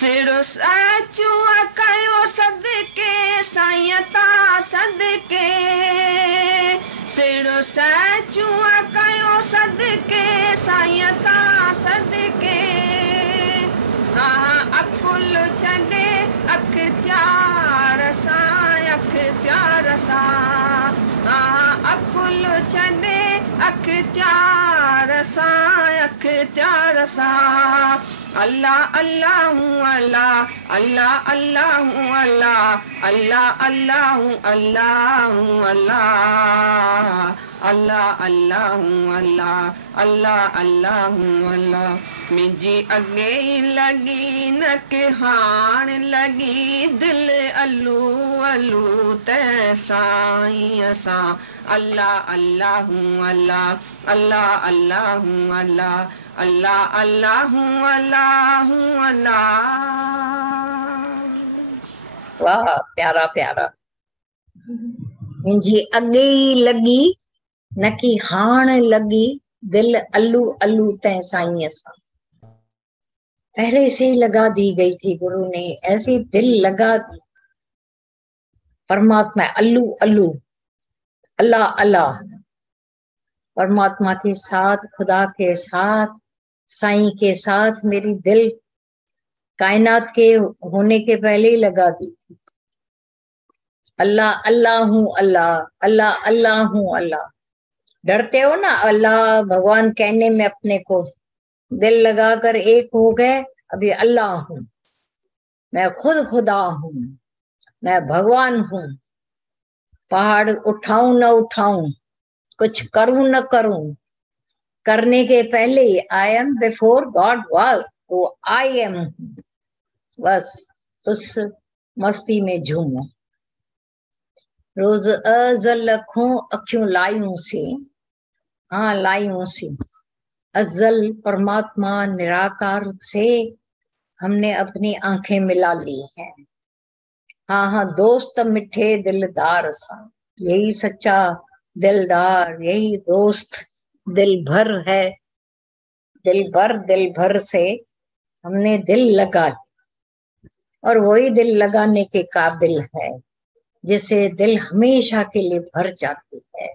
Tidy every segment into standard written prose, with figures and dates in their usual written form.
सिरो सचुआ कयो सदके सायता सदके सिरो सचुआ कयो सदके सायता सदके अकुल छॾे अख्तियार सां अख्तियार सां अकुल छॾे अख्तियार सां अख्तियार सां अल्लाह अल्लाह अल्लाह अल्लाह अल्लाह अल्लाह अल्लाह अल्लाह अल्लाह अल्लाह अल्लाह अल्लाह अल्लाह अल्लाह अल्लाह मुंहिंजी अॻे लॻी न की हाण लॻी दिलि अल्लू अल्लू तंहिं साईं सां अल्लाह अल्लाह अल्लाह अल्लाह अल्लाह अल्लाह अल्लाह अल्लाह अल्लाह अल्लाह। वाह, प्यारा प्यारा। मुंहिंजी अॻे लॻी न की हाण लॻी दिल अल्लू अल्लू तंहिं साईं सां। पहले से ही लगा दी गई थी, गुरु ने ऐसी दिल लगा दी। परमात्मा अल्लू अल्लू अल्लाह अल्लाह, परमात्मा के साथ, खुदा के साथ, साईं के साथ मेरी दिल कायनात के होने के पहले ही लगा दी थी। अल्लाह अल्लाह हूँ अल्लाह अल्लाह अल्लाह हूँ अल्लाह। डरते हो ना अल्लाह भगवान कहने में अपने को, दिल लगाकर एक हो गए, अभी अल्लाह हूँ, मैं खुद खुदा हूँ, मैं भगवान हूँ। पहाड़ उठाऊं न उठाऊं, कुछ करूं न करूं, करने के पहले I am before God was, वो आई एम। बस उस मस्ती में झूमो। रोज अज़ल अखों अखियों लायूं सी, हाँ लायूं सी। अज़ल परमात्मा निराकार से हमने अपनी आंखें मिला ली हैं। हाँ हाँ दोस्त मिठे दिलदार सा, यही सच्चा दिलदार, यही दोस्त दिल भर है। दिल भर से हमने दिल लगा ली, और वही दिल लगाने के काबिल है जिसे दिल हमेशा के लिए भर जाती है।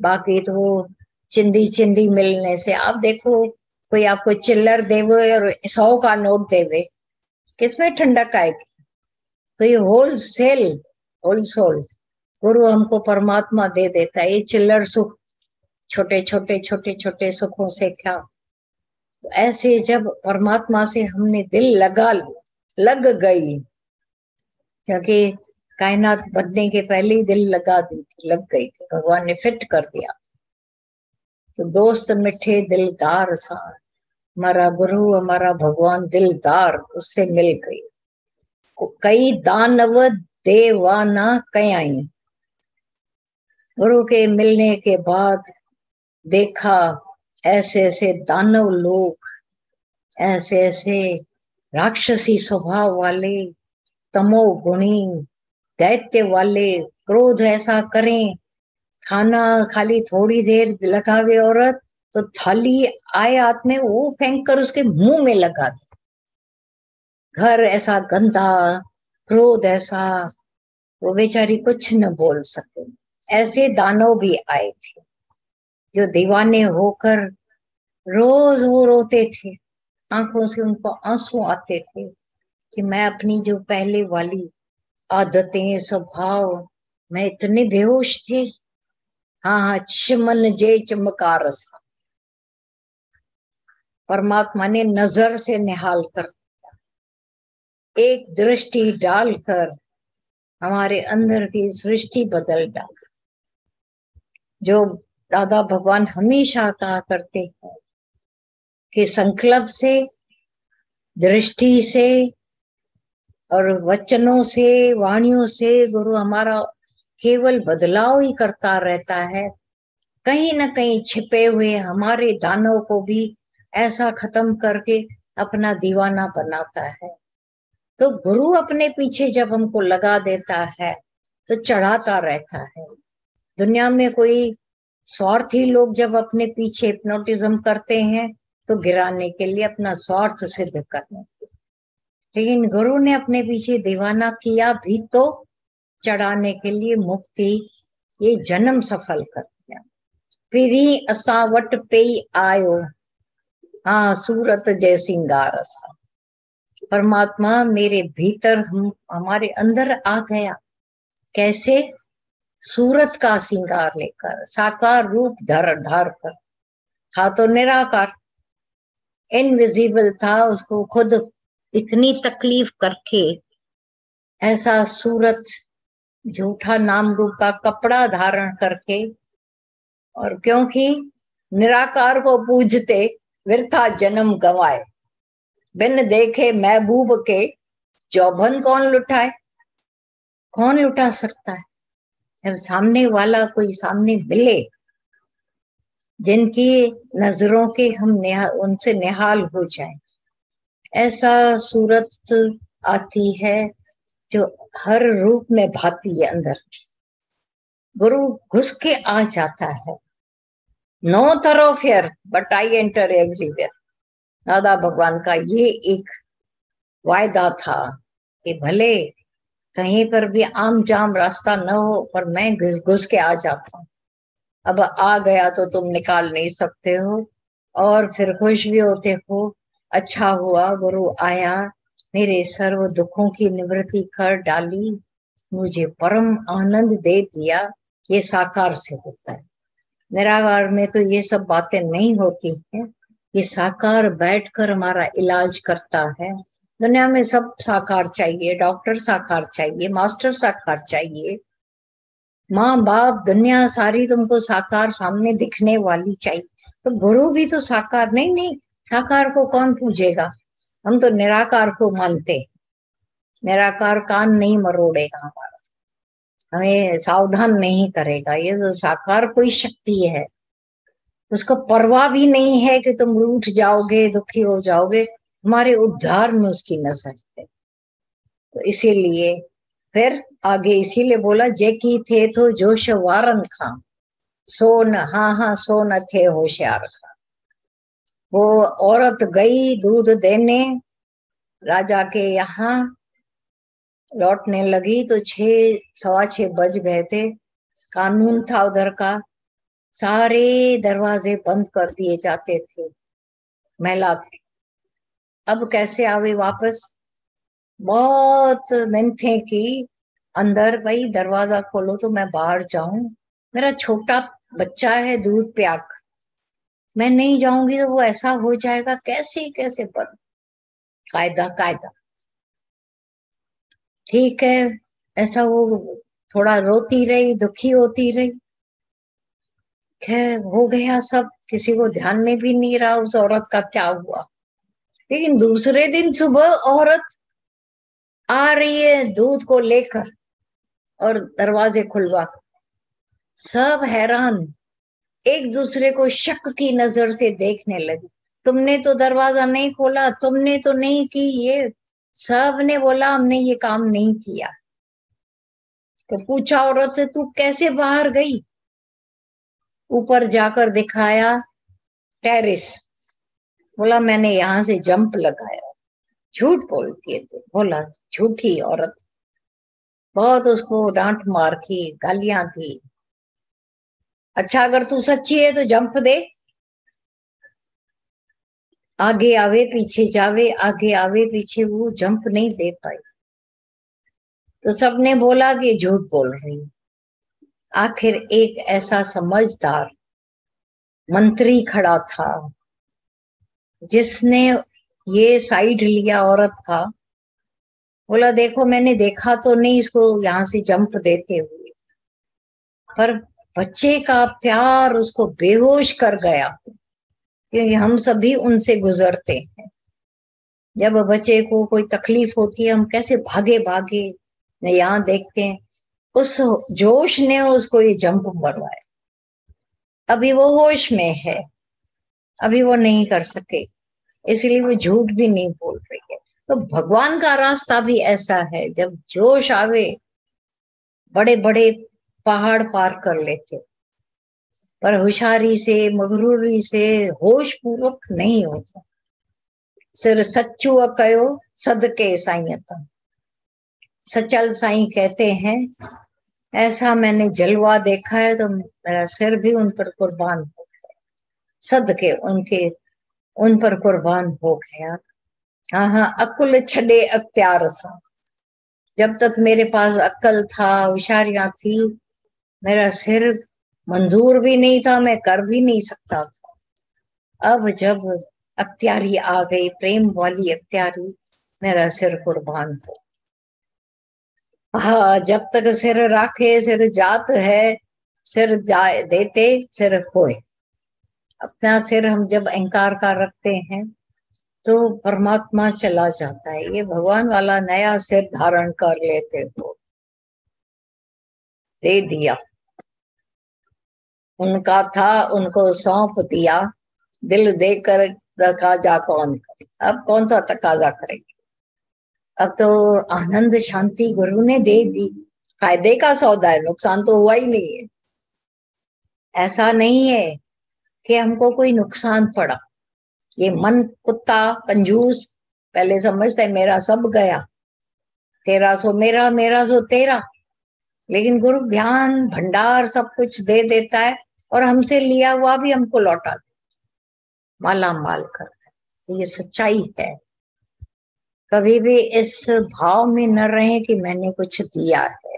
बाकी तो चिंदी चिंदी मिलने से, आप देखो कोई आपको चिल्लर देवे और 100 का नोट देवे, किसमें ठंडक आएगी? तो ये होलसेल गुरु हमको परमात्मा दे देता है। ये चिल्लर सुख, छोटे छोटे सुखों से क्या। तो ऐसे जब परमात्मा से हमने दिल लग गई, क्योंकि कायनात बनने के पहले ही दिल लग गई थी, भगवान ने फिट कर दिया। तो दोस्त मिठे दिलदार सा, हमारा गुरु हमारा भगवान दिलदार, उससे मिल गई। कई दानव देवाना कयाई, गुरु के मिलने के बाद देखा ऐसे ऐसे दानव लोग, ऐसे ऐसे राक्षसी स्वभाव वाले, तमोगुणी दैत्य वाले, क्रोध ऐसा करें, खाना खाली थोड़ी देर लगावे औरत तो थाली आए हाथ में, वो फेंक कर उसके मुंह में लगा दे। घर ऐसा गंदा, क्रोध ऐसा, वो बेचारी कुछ न बोल सके। ऐसे दानव भी आए थे जो दीवाने होकर रोज वो रोते थे, आंखों से उनको आंसू आते थे कि मैं अपनी जो पहले वाली आदतें, स्वभाव, मैं इतने बेहोश थे। हाँ चमन जे चमकार सा, परमात्मा ने नजर से निहाल कर दिया, एक दृष्टि डालकर हमारे अंदर की सृष्टि बदल डाल। जो दादा भगवान हमेशा कहा करते हैं कि संकल्प से, दृष्टि से और वचनों से, वाणियों से गुरु हमारा केवल बदलाव ही करता रहता है। कहीं न कहीं छिपे हुए हमारे दानव को भी ऐसा खत्म करके अपना दीवाना बनाता है। तो गुरु अपने पीछे जब हमको लगा देता है तो चढ़ाता रहता है। दुनिया में कोई स्वार्थी लोग जब अपने पीछे हिप्नोटिज्म करते हैं तो गिराने के लिए, अपना स्वार्थ सिद्ध करने के लिए। लेकिन गुरु ने अपने पीछे दीवाना किया भी तो चढ़ाने के लिए मुक्ति, ये जन्म सफल कर दिया। फिर ही असा वट पे आयो, हाँ सूरत जय सिंगार असा। परमात्मा मेरे भीतर हमारे अंदर आ गया। कैसे? सूरत का सिंगार लेकर, साकार रूप धार कर। था तो निराकार, इनविजिबल था, उसको खुद इतनी तकलीफ करके ऐसा सूरत झूठा नाम रूप का कपड़ा धारण करके, और क्योंकि निराकार को पूजते व्यर्था जन्म गवाए, बिन देखे महबूब के चौभन कौन लुटाए। कौन लुटा सकता है? जब सामने वाला कोई सामने मिले, जिनकी नजरों के हम उनसे निहाल हो जाए, ऐसा सूरत आती है जो हर रूप में भाती है अंदर। गुरु घुस के आ जाता है। No thoroughfare but I enter everywhere. Dada Bhagwan का ये एक वायदा था कि भले कहीं पर भी आम जाम रास्ता न हो, पर मैं घुस के आ जाता हूँ। अब आ गया तो तुम निकाल नहीं सकते हो। और फिर खुश भी होते हो, अच्छा हुआ गुरु आया, मेरे सर्व दुखों की निवृत्ति कर डाली, मुझे परम आनंद दे दिया। ये साकार से होता है। निराकार में तो ये सब बातें नहीं होती हैं। ये साकार बैठकर हमारा इलाज करता है। दुनिया में सब साकार चाहिए, डॉक्टर साकार चाहिए, मास्टर साकार चाहिए, माँ बाप दुनिया सारी तुमको साकार सामने दिखने वाली चाहिए। तो गुरु भी तो साकार नहीं। नहीं, साकार को कौन पूजेगा? हम तो निराकार को मानते। निराकार कान नहीं मरोड़ेगा हमारा, हमें सावधान नहीं करेगा। ये जो साकार कोई शक्ति है, उसको परवाह भी नहीं है कि तुम रूठ जाओगे, दुखी हो जाओगे। हमारे उद्धार में उसकी नजर है। तो इसीलिए फिर आगे इसीलिए बोला, जे की थे तो जोश वारन खां, सोन हाँ हाँ सो न थे होशियार खां। वो औरत गई दूध देने राजा के यहाँ, लौटने लगी तो 6:15 बज गए थे। कानून था उधर का, सारे दरवाजे बंद कर दिए जाते थे। महिला थे, अब कैसे आवे वापस? बहुत मिन्नतें की, अंदर भाई दरवाजा खोलो तो मैं बाहर जाऊं, मेरा छोटा बच्चा है दूध प्याक, मैं नहीं जाऊंगी तो वो ऐसा हो जाएगा। कैसे कैसे? पर कायदा कायदा, ठीक है। ऐसा वो थोड़ा रोती रही, दुखी होती रही। खैर हो गया सब, किसी को ध्यान में भी नहीं रहा उस औरत का क्या हुआ। लेकिन दूसरे दिन सुबह औरत आ रही है दूध को लेकर और दरवाजे खुलवा। सब हैरान, एक दूसरे को शक की नजर से देखने लगी। तुमने तो दरवाजा नहीं खोला, तुमने तो नहीं की ये। सब ने बोला हमने ये काम नहीं किया। तो पूछा औरत से, तू कैसे बाहर गई? ऊपर जाकर दिखाया टेरिस। बोला मैंने यहां से जंप लगाया। झूठ बोलती है तो बोला, झूठी औरत। बहुत उसको डांट मार की, गालियां दी। अच्छा अगर तू सच्ची है तो जंप दे। आगे आवे पीछे जावे, आगे आवे पीछे, वो जंप नहीं दे पाई। तो सबने बोला कि झूठ बोल रही। आखिर एक ऐसा समझदार मंत्री खड़ा था जिसने ये साइड लिया औरत का। बोला देखो मैंने देखा तो नहीं इसको यहां से जंप देते हुए, पर बच्चे का प्यार उसको बेहोश कर गया। क्योंकि हम सभी उनसे गुजरते हैं। जब बच्चे को कोई तकलीफ होती है, हम कैसे भागे भागे यहाँ देखते हैं। उस जोश ने उसको ये जंप मरवाया। अभी वो होश में है, अभी वो नहीं कर सके, इसलिए वो झूठ भी नहीं बोल रही है। तो भगवान का रास्ता भी ऐसा है, जब जोश आवे बड़े बड़े पहाड़ पार कर लेते, पर होशियारी से, मगरूरी से, होश पूर्वक नहीं होता। सिर सच्चू कयो सदके साईं था। सचल साईं कहते हैं ऐसा मैंने जलवा देखा है तो मेरा सिर भी उन पर कुर्बान हो गया, सदके उनके उन पर कुर्बान हो गया। हाँ हाँ, अकुल छड़े अख्तियार सा, जब तक मेरे पास अक्ल था, होशियारियां थी, मेरा सिर मंजूर भी नहीं था, मैं कर भी नहीं सकता था। अब जब अख्तियारी आ गई, प्रेम वाली अख्तियारी, मेरा सिर कुर्बान हो। हाँ, जब तक सिर राखे सिर जात है, सिर जाए देते सिर होए। अपना सिर हम जब अहंकार का रखते हैं तो परमात्मा चला जाता है। ये भगवान वाला नया सिर धारण कर लेते तो दे दिया, उनका था उनको सौंप दिया, दिल देकर तकाजा कौन करे। अब कौन सा तकाजा करेंगे, अब तो आनंद शांति गुरु ने दे दी, फायदे का सौदा है, नुकसान तो हुआ ही नहीं है। ऐसा नहीं है कि हमको कोई नुकसान पड़ा। ये मन कुत्ता कंजूस पहले समझता है मेरा सब गया, तेरा सो मेरा, मेरा सो तेरा, लेकिन गुरु ज्ञान भंडार सब कुछ दे देता है और हमसे लिया हुआ भी हमको लौटा दे, माला माल करता है। ये सच्चाई है। कभी भी इस भाव में न रहे कि मैंने कुछ दिया है।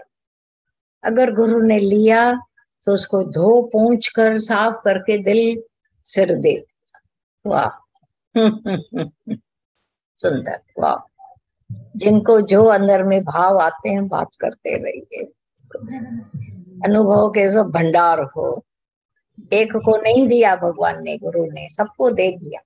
अगर गुरु ने लिया तो उसको धो पोंछ कर साफ करके दिल सिर दे। वाह सुंदर, वाह। जिनको जो अंदर में भाव आते हैं बात करते रहिए, अनुभव के सब भंडार हो। एक को नहीं दिया भगवान ने, गुरु ने सबको दे दिया।